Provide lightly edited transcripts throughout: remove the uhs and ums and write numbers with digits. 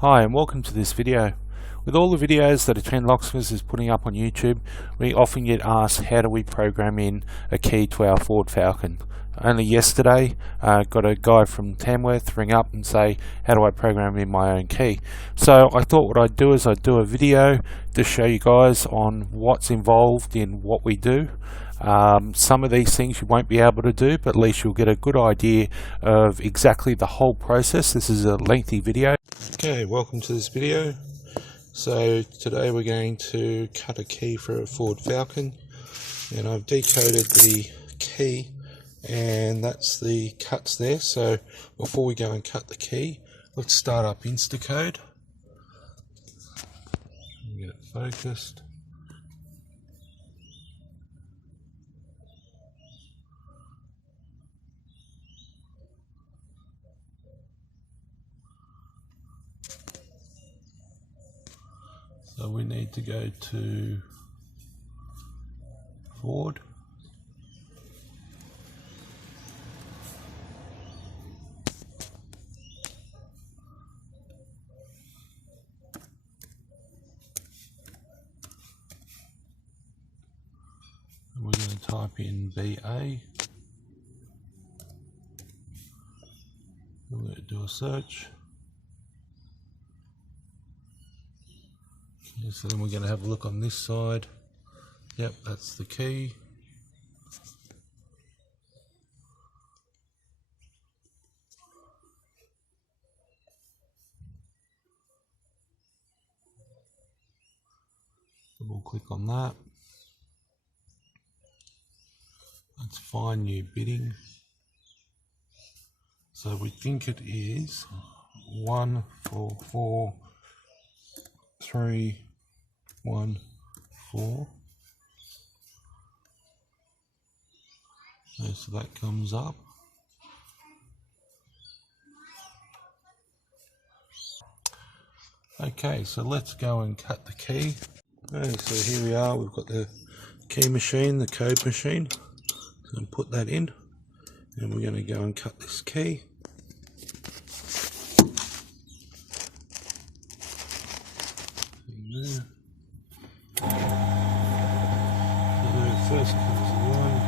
Hi and welcome to this video. With all the videos that a Trend Locksmiths is putting up on YouTube, we often get asked how do we program in a key to our Ford Falcon. Only yesterday got a guy from Tamworth ring up and say how do I program in my own key. So I thought what I'd do is I'd do a video to show you guys on what's involved in what we do. Some of these things you won't be able to do, but at least you'll get a good idea of exactly the whole process. This is a lengthy video. Okay, welcome to this video. So today we're going to cut a key for a Ford Falcon, and I've decoded the key and that's the cuts there. So before we go and cut the key, let's start up Instacode. Get it focused. So we need to go to Ford. And we're going to type in VA. We're going to do a search. Okay, so then we're going to have a look on this side. Yep, that's the key. Double click on that. Let's find new bidding. So we think it is 144,314. Okay, so that comes up. Okay, so let's go and cut the key. Okay, so here we are. We've got the key machine, the code machine. So put that in, and we're going to go and cut this key. There. So first comes the one.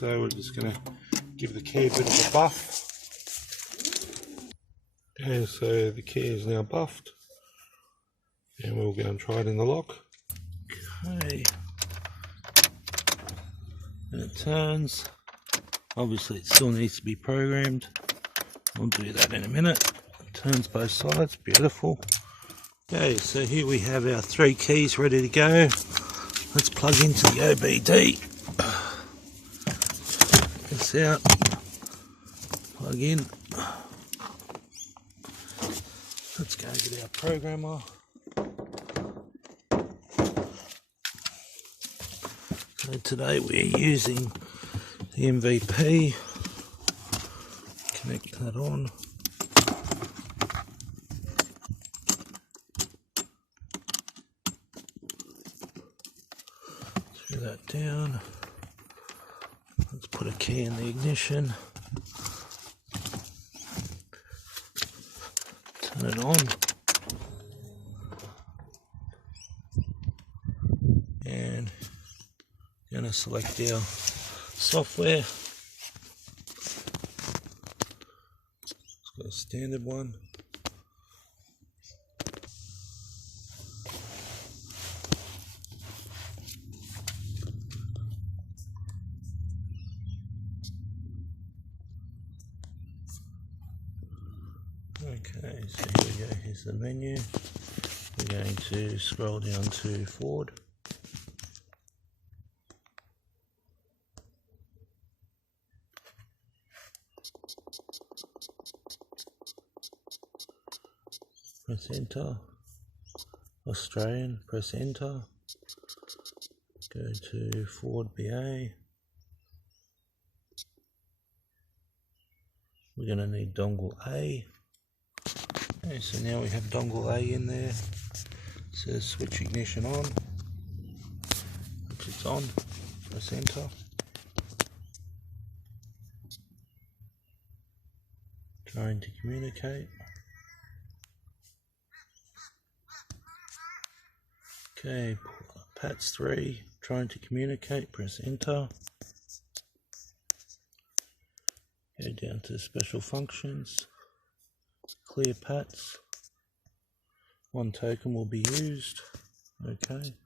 So we're just going to give the key a bit of a buff. Okay, so the key is now buffed, and we'll go and try it in the lock. Okay, and it turns. Obviously it still needs to be programmed. We'll do that in a minute. It turns both sides, beautiful. Okay, so here we have our 3 keys ready to go. Let's plug into the OBD. this out, plug in. Let's go get our programmer. So today we're using the MVP. Connect that on. Screw that down. Let's put a key in the ignition. Turn it on. And I'm going to select our software. It's got a standard one. Okay, so here we go, here's the menu. We're going to scroll down to Ford. Press enter. Australian, press enter. Go to Ford BA. We're going to need dongle A. Okay, so now we have dongle A in there. It says switch ignition on, which it's on. Press enter. Trying to communicate. Okay, PATS 3, trying to communicate, press enter. Go down to special functions, clear PATS. 1 token will be used. Okay.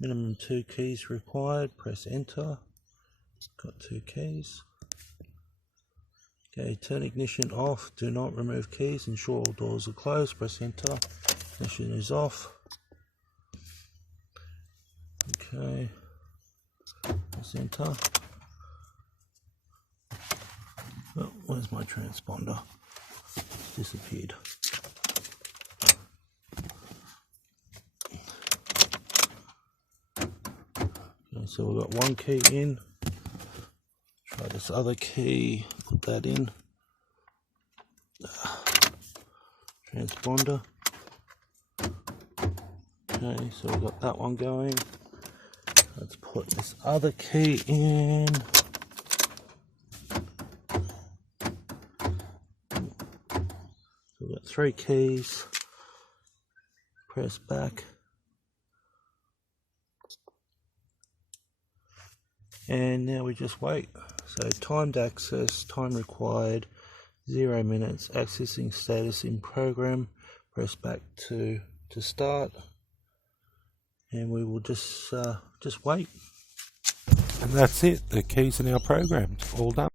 Minimum 2 keys required, press enter. Got 2 keys. Okay, turn ignition off, do not remove keys, ensure all doors are closed, press enter. Ignition is off. Okay, press enter. Oh, where's my transponder? It's disappeared. Okay, so we've got 1 key in. Try this other key, put that in. Transponder. Okay, so we've got that one going. Let's put this other key in. So we've got 3 keys. Press back. And now we just wait. So timed access, time required, 0 minutes. Accessing status in program. Press back to start. And we will just wait. And that's it. The keys are now programmed. All done.